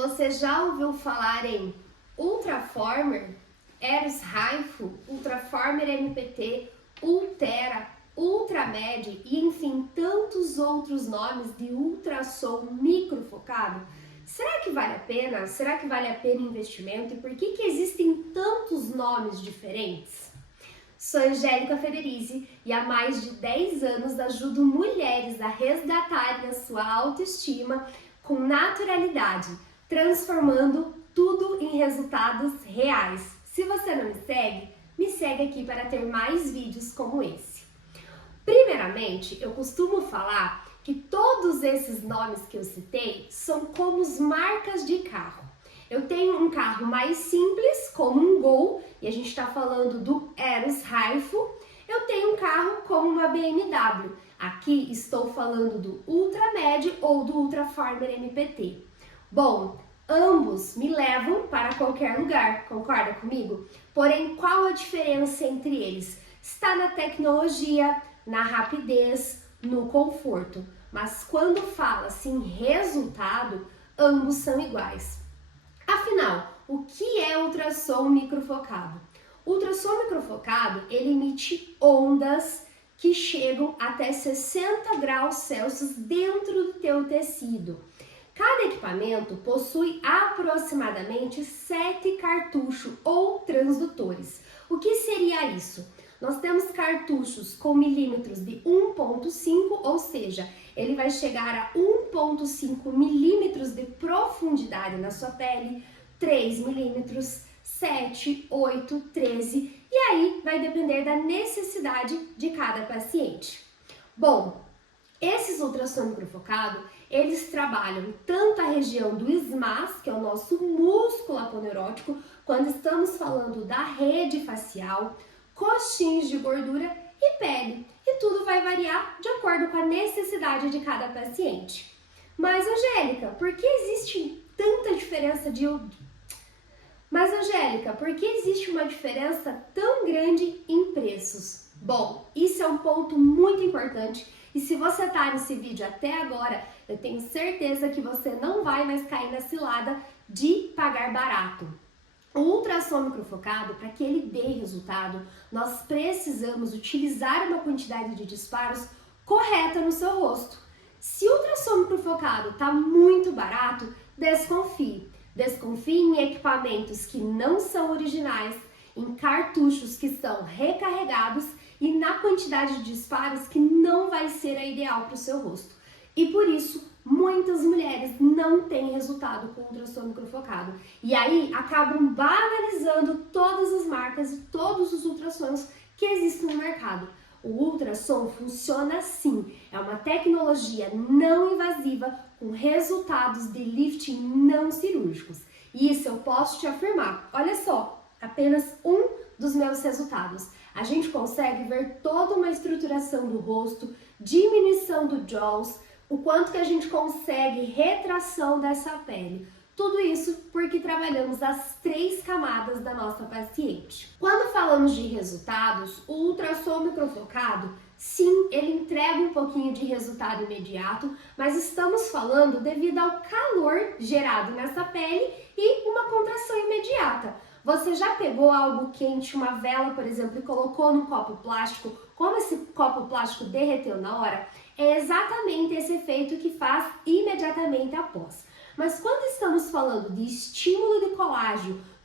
Você já ouviu falar em Ultraformer, Eros Raifu, Ultraformer MPT, Ultera, Ultramed e enfim tantos outros nomes de ultrassom microfocado? Será que vale a pena? Será que vale a pena investimento? E por que existem tantos nomes diferentes? Sou Angélica Federizi e há mais de 10 anos ajudo mulheres a resgatarem a sua autoestima com naturalidade, transformando tudo em resultados reais. Se você não me segue aqui para ter mais vídeos como esse. Primeiramente, eu costumo falar que todos esses nomes que eu citei são como marcas de carro. Eu tenho um carro mais simples, como um Gol, e a gente está falando do Eros Raifu. Eu tenho um carro como uma BMW. Aqui estou falando do Ultramed ou do Ultraformer MPT. Bom, ambos me levam para qualquer lugar, concorda comigo? Porém, qual a diferença entre eles? Está na tecnologia, na rapidez, no conforto. Mas quando fala-se em resultado, ambos são iguais. Afinal, o que é ultrassom microfocado? O ultrassom microfocado, ele emite ondas que chegam até 60 graus Celsius dentro do teu tecido. Cada equipamento possui aproximadamente 7 cartuchos ou transdutores. O que seria isso? Nós temos cartuchos com milímetros de 1,5, ou seja, ele vai chegar a 1,5 milímetros de profundidade na sua pele, 3 milímetros, 7, 8, 13, e aí vai depender da necessidade de cada paciente. Bom, esses ultrassom microfocado, eles trabalham tanto a região do SMAS, que é o nosso músculo aponeurótico, quando estamos falando da rede facial, coxins de gordura e pele. E tudo vai variar de acordo com a necessidade de cada paciente. Mas, Angélica, por que existe tanta diferença por que existe uma diferença tão grande em preços? Bom, isso é um ponto muito importante e se você está nesse vídeo até agora, eu tenho certeza que você não vai mais cair na cilada de pagar barato. O ultrassom microfocado, para que ele dê resultado, nós precisamos utilizar uma quantidade de disparos correta no seu rosto. Se o ultrassom microfocado está muito barato, desconfie. Desconfie em equipamentos que não são originais, em cartuchos que são recarregados e na quantidade de disparos que não vai ser a ideal para o seu rosto. E por isso, muitas mulheres não têm resultado com o ultrassom microfocado. E aí, acabam banalizando todas as marcas e todos os ultrassons que existem no mercado. O ultrassom funciona assim, é uma tecnologia não invasiva com resultados de lifting não cirúrgicos. E isso eu posso te afirmar. Olha só, apenas um dos meus resultados. A gente consegue ver toda uma estruturação do rosto, diminuição do jaws, o quanto que a gente consegue retração dessa pele. Tudo isso porque trabalhamos as 3 camadas da nossa paciente. Quando falamos de resultados, o ultrassom microfocado, sim, ele entrega um pouquinho de resultado imediato, mas estamos falando devido ao calor gerado nessa pele e uma contração imediata. Você já pegou algo quente, uma vela, por exemplo, e colocou num copo plástico? Como esse copo plástico derreteu na hora? É exatamente esse efeito que faz imediatamente após. Mas quando estamos falando de estímulo de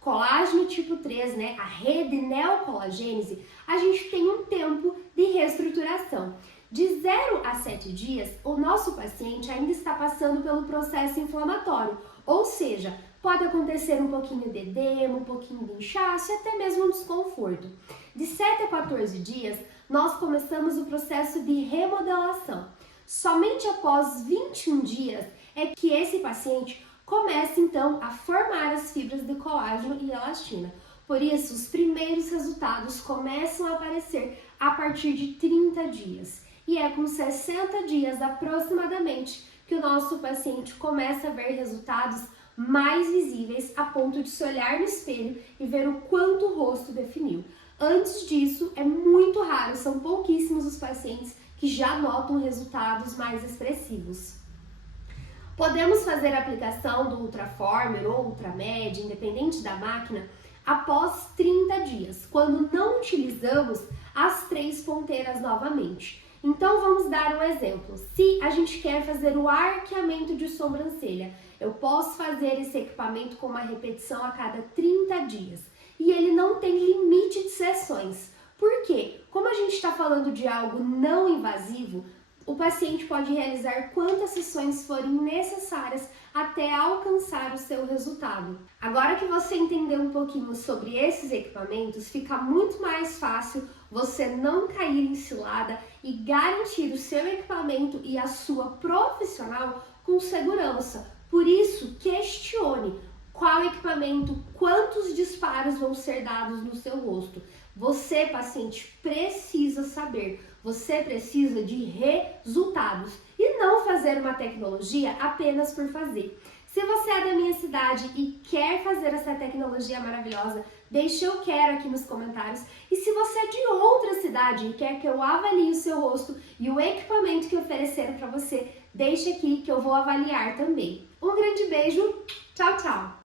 colágeno tipo 3, né, a rede neocolagênese, a gente tem um tempo de reestruturação. De 0 a 7 dias, o nosso paciente ainda está passando pelo processo inflamatório, ou seja, pode acontecer um pouquinho de edema, um pouquinho de inchaço e até mesmo um desconforto. De 7 a 14 dias, nós começamos o processo de remodelação. Somente após 21 dias é que esse paciente começa então a formar as fibras de colágeno e elastina. Por isso, os primeiros resultados começam a aparecer a partir de 30 dias. E é com 60 dias aproximadamente que o nosso paciente começa a ver resultados mais visíveis a ponto de se olhar no espelho e ver o quanto o rosto definiu. Antes disso, é muito raro, são pouquíssimos os pacientes que já notam resultados mais expressivos. Podemos fazer a aplicação do Ultraformer ou Ultramed, independente da máquina, após 30 dias, quando não utilizamos as 3 ponteiras novamente. Então vamos dar um exemplo. Se a gente quer fazer o arqueamento de sobrancelha, eu posso fazer esse equipamento com uma repetição a cada 30 dias. E ele não tem limite de sessões. Por quê? Como a gente está falando de algo não invasivo, o paciente pode realizar quantas sessões forem necessárias até alcançar o seu resultado. Agora que você entendeu um pouquinho sobre esses equipamentos, fica muito mais fácil você não cair em cilada e garantir o seu equipamento e a sua profissional com segurança. Por isso, questione qual equipamento, quantos disparos vão ser dados no seu rosto. Você, paciente, precisa saber. Você precisa de resultados e não fazer uma tecnologia apenas por fazer. Se você é da minha cidade e quer fazer essa tecnologia maravilhosa, deixe eu quero aqui nos comentários. E se você é de outra cidade e quer que eu avalie o seu rosto e o equipamento que ofereceram para você, deixe aqui que eu vou avaliar também. Um grande beijo, tchau, tchau!